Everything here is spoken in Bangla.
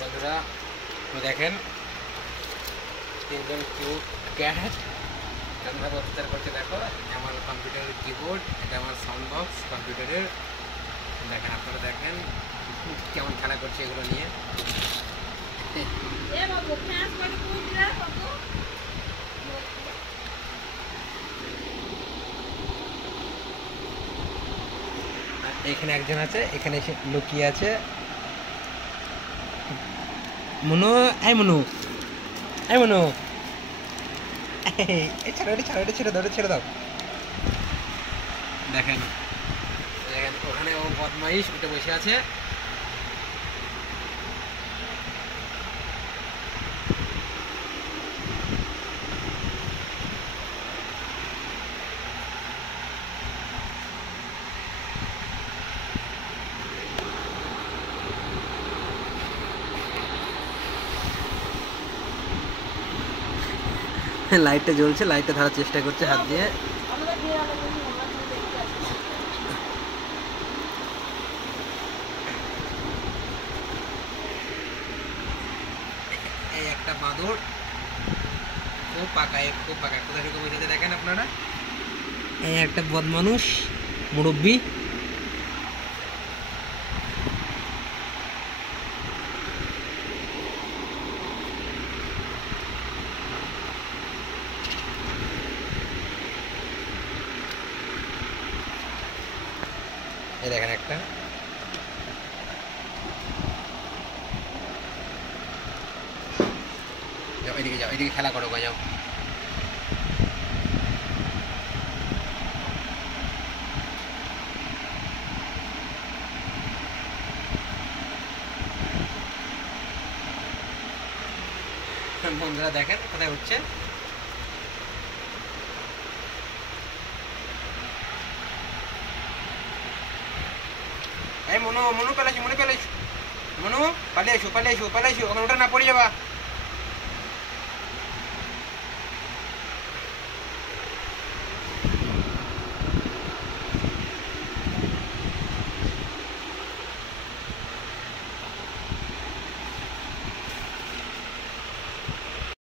বন্ধুরা তো দেখেন তিনজন কিউট ক্যাট আমরা অত্যাচার করছে। দেখো আমার কম্পিউটারের কিবোর্ড, এটা আমার সাউন্ড বক্স কম্পিউটারের। দেখেন আপনারা দেখেন কেমন খেলা করছে এগুলো নিয়ে। এখানে একজন আছে, এখানে এসে লুকিয়ে আছে। মনু, এই মনু, এই মনু, ছেড়ে দাও। দেখেন দেখেন ওখানে ও বদমাইশ উঠে বসে আছে। লাইটটা জ্বলছে, লাইটটা ধরার চেষ্টা করছে হাত দিয়ে। এই একটা বাঁদর খুব পাকা, কোথায় ঢুকে বসেছে দেখেন আপনারা। এই একটা বদমানুষ মুরব্বী। এই দেখেন একটা এদিকে যাও, এদিকে খেলা করো, যাও। বন্ধুরা দেখেন কোথায় উঠছে। এই মনু, মনু পালাইছো, মনু পালিয়ে এসো, ওখানে ওটা না পড়ে যাবা।